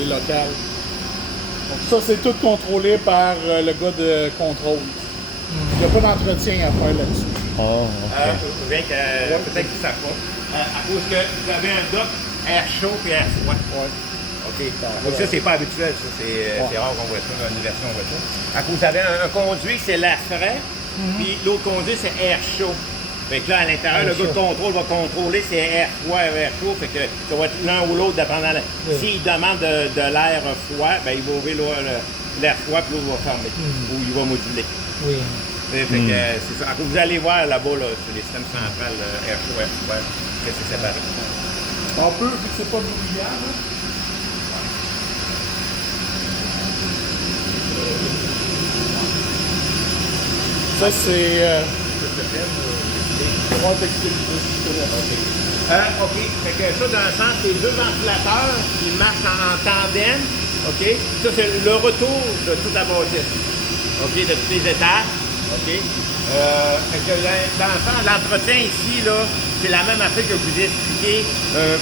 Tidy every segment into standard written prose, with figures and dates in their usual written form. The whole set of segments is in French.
les locales. Donc ça, c'est tout contrôlé par le gars de contrôle. Il n'y a pas d'entretien à faire là-dessus. Oh, ok. Peut-être que ça pas. À cause que vous avez un dock air chaud et air froid. Ouais. OK. Donc ça, c'est pas habituel. Ça. C'est rare qu'on voit ça dans une version, on voit ça. À cause, vous avez un conduit, c'est l'air frais, puis l'autre conduit, c'est air chaud. Fait que là, à l'intérieur, le gars de contrôle va contrôler, c'est air froid et air chaud. Fait que ça va être l'un ou l'autre, dépendant. S'il demande de l'air froid, ben, il va ouvrir l'air froid, puis l'autre va fermer. Ou il va moduler. Oui. Fait que c'est ça. Vous allez voir là-bas, là, sur les systèmes centrales, air chaud, air froid, que c'est séparé. On peut, vu que c'est pas bruyant, là. Ça, c'est... Comment t'expliquer ça? OK. Fait que ça, dans le sens, c'est deux ventilateurs qui marchent en tandem. OK. Ça, c'est le retour de toute la bâtisse. OK, de tous les étages. OK. Fait que dans le sens, l'entretien ici, là, c'est la même affaire que je vous ai expliqué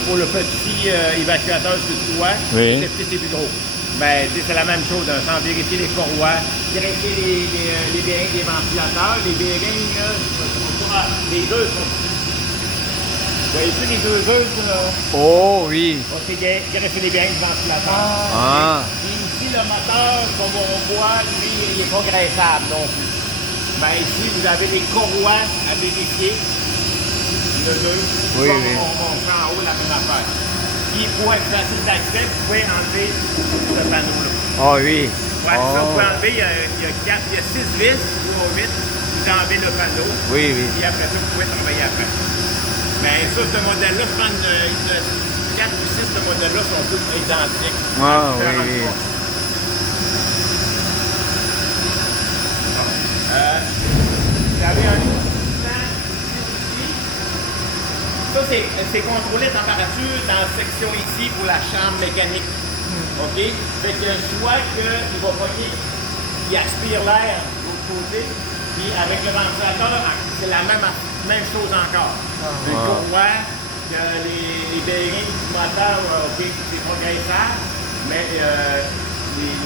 pour le petit évacuateur sur le toit. Oui. C'est plus gros. Ben, c'est la même chose, dans le sens, vérifier les courroies, vérifier les bearings des ventilateurs, les bearings, les deux sont. Vous voyez-tu les deux œufs, là? Oh, oui. OK, vérifier les bearings du ventilateur. Ah. Et ici, le moteur, comme on voit, lui, il n'est pas graissable non plus. Ben, ici, vous avez les courroies à vérifier. Le deux. Oui, Comme oui. on fait en haut la même affaire. Puis, pour être facile d'accès, vous pouvez enlever ce panneau-là. Oh, oui. Ouais, ça, vous pouvez enlever, il y a 6 vis, ou 8, vous enlevez le panneau. Oui, oui. Puis après ça, vous pouvez travailler après. Mais ça, ce modèle-là, je pense que 4 ou 6 de modèles-là sont tous identiques. Ah, oui, oui. Vous avez un autre plan ici. Ça, c'est contrôler la température dans la section ici pour la chambre mécanique. OK? Fait que soit qu'il va pogner, il aspire l'air de l'autre côté, puis avec le ventilateur, c'est la même chose encore. Le courroie, les bearings du moteur, OK, c'est pas graissable, mais les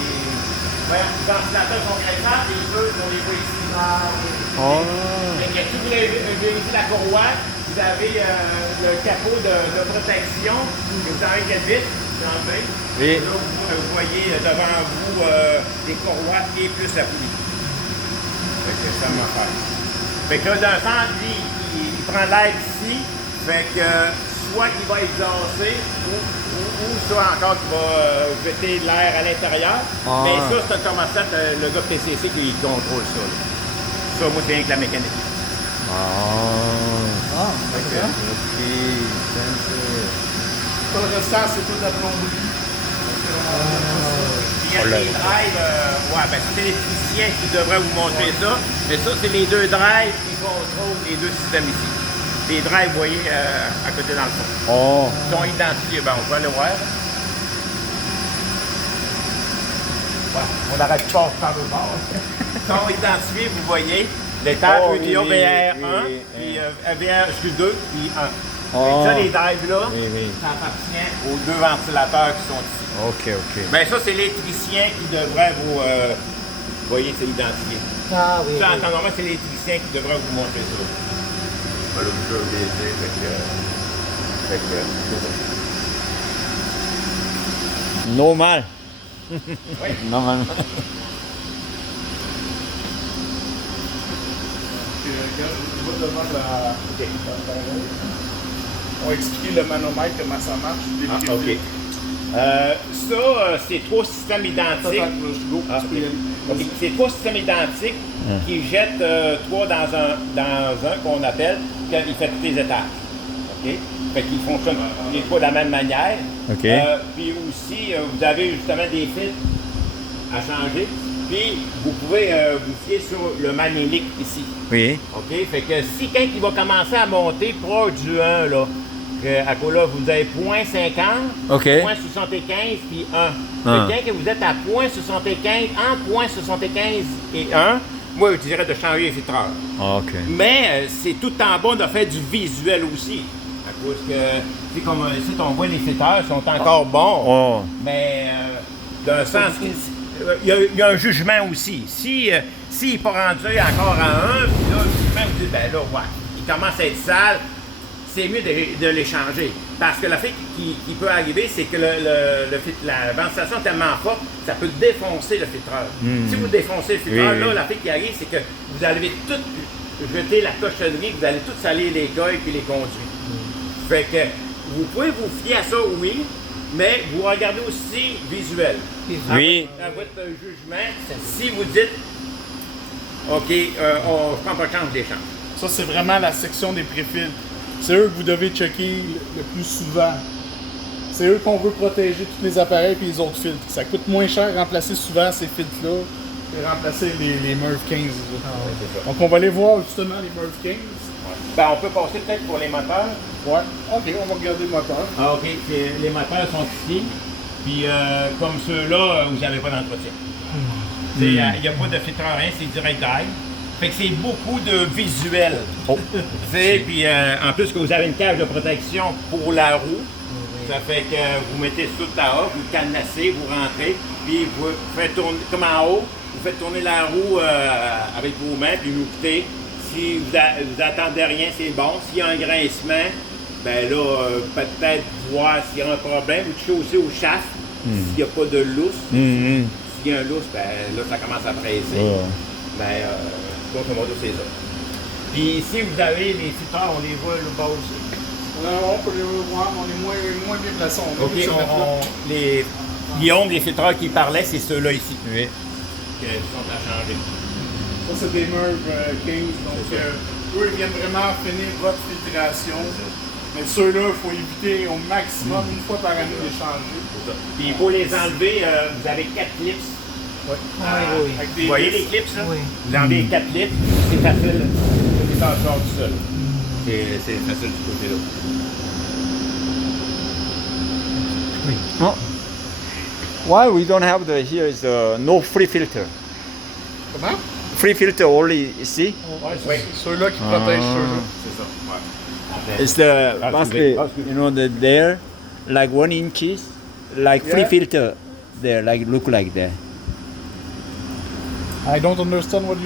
ventilateurs sont graissables, les feux, on les voit ici. Oh. Fait que si vous vérifiez la courroie, vous avez le capot de protection, que vous avez quelle vis, vous enlevez. Oui. Là, vous voyez devant vous les courroies et plus la poulie. Fait que ça m'a fait. Fait que là, dans le sens, lui, il prend l'air ici, fait que soit il va exaucer ou soit encore qu'il va jeter de l'air à l'intérieur. Ah. Mais ça, c'est un commerçant, le gars PCC qui contrôle ça. Là. Ça, moi, c'est rien que la mécanique. Ah. Ok. Ok. Le restant, c'est tout la plomberie. Il y a des drives, ouais, ben c'est l'électricien qui devrait vous montrer ça. Mais ça, c'est les deux drives qui contrôlent les deux systèmes ici. Les drives, vous voyez, à côté dans le fond. Oh. Ils sont identifiés. Ben, on peut aller voir. Ouais, on arrête pas par le bord. Ils sont identifiés, vous voyez. L'étage Oh, ETA oui, VR1, oui, puis VR2, puis 1. Oh. Ça, les drives-là, Oui, oui. ça appartient aux deux ventilateurs qui sont ici. Ok, ok. Ben ça, c'est l'électricien qui devrait vous... voyez, c'est identifié. Ah oui. Ça, en temps normal, c'est l'électricien qui devrait vous montrer ça. Ben là, vous avez été, fait que Normal. oui. Normalement. On va devant la... On va expliquer le manomètre, comment ça marche. Ah, OK. Ça, c'est trois systèmes identiques. OK. C'est trois systèmes identiques qui jettent trois dans un qu'on appelle, il fait tous les étages. OK? Fait qu'ils fonctionnent les trois de la même manière. OK. Puis aussi, vous avez justement des fils à changer. Puis, vous pouvez vous fier sur le manélique ici. Oui. OK? Fait que si quand il va commencer à monter proche du 1, là, à quoi là, vous avez 0.50, OK. 0.75 puis 1. Ah. Fait que quand vous êtes à 0.75, entre 0.75 et 1, moi, je dirais de changer les filtreurs. Ok. Mais c'est tout en bon de faire du visuel aussi. À Parce que, c'est comme ici, on voit les filtres sont encore bons, Oh. mais d'un sens, il y a un jugement aussi. Si il n'est pas rendu encore à 1, puis là, le jugement vous dit, ben là, ouais, il commence à être sale, c'est mieux de les changer. Parce que la fait qui peut arriver, c'est que la ventilation est tellement forte, ça peut défoncer le filtreur. Si vous défoncez le filtreur, là, la fait qui arrive, c'est que vous allez tout jeter la cochonnerie, vous allez tout salir les coils puis les conduits. Fait que vous pouvez vous fier à ça, oui, mais vous regardez aussi visuel. Oui. À votre jugement, si vous dites, OK, je prends pas de chance, je les change. Ça, c'est vraiment la section des préfiltres. C'est eux que vous devez checker le plus souvent. C'est eux qu'on veut protéger tous les appareils et les autres filtres. Ça coûte moins cher remplacer souvent ces filtres-là que remplacer les MERV 15. Donc, on va aller voir justement les MERV 15. Ben, on peut passer peut-être pour les moteurs. Ouais. OK, on va regarder le moteur. Ah, OK. Les moteurs sont ici. Puis, comme ceux-là, vous n'avez pas d'entretien. Il n'y a pas de filtre rien, c'est direct drive. Fait que c'est beaucoup de visuel. Puis, en plus que vous avez une cage de protection pour la roue. Ça fait que vous mettez tout là-haut, vous cadenassez, vous rentrez, puis vous faites tourner, comme en haut, vous faites tourner la roue avec vos mains, puis vous écoutez. Si vous attendez rien, c'est bon. S'il y a un grincement, ben là, peut-être voir s'il y a un problème. Vous touchez aussi au shaft, s'il n'y a pas de lousse. S'il y a un lousse, ben là, ça commence à presser. Ben, grosso modo, c'est ça. Puis ici, vous avez les filtreurs, on les voit le bas aussi. On peut les voir, on est moins bien placés. OK, les Guillaume, les filtreurs qu'il parlait, c'est ceux-là ici. Oui. Qui sont à changer. Ça, c'est des MERV 15. Donc, eux, ils viennent vraiment finir votre filtration. Mais ceux-là, il faut éviter au maximum une fois par année de les changer. Puis pour les enlever, vous avez 4 clips. Avec des Vous voyez vis. les clips, là? Oui. Vous enlevez 4 clips, c'est facile. C'est en sort tout seul. C'est facile du côté-là. Oh. Why we don't have the here is no free filter. Comment? Free filter only, you see? Oui, Ceux-là qui protègent ceux-là. c'est ça. Ouais. It's the must be excuse me. you know there like 1 inches like free Yeah. filter there like look like that. I don't understand what you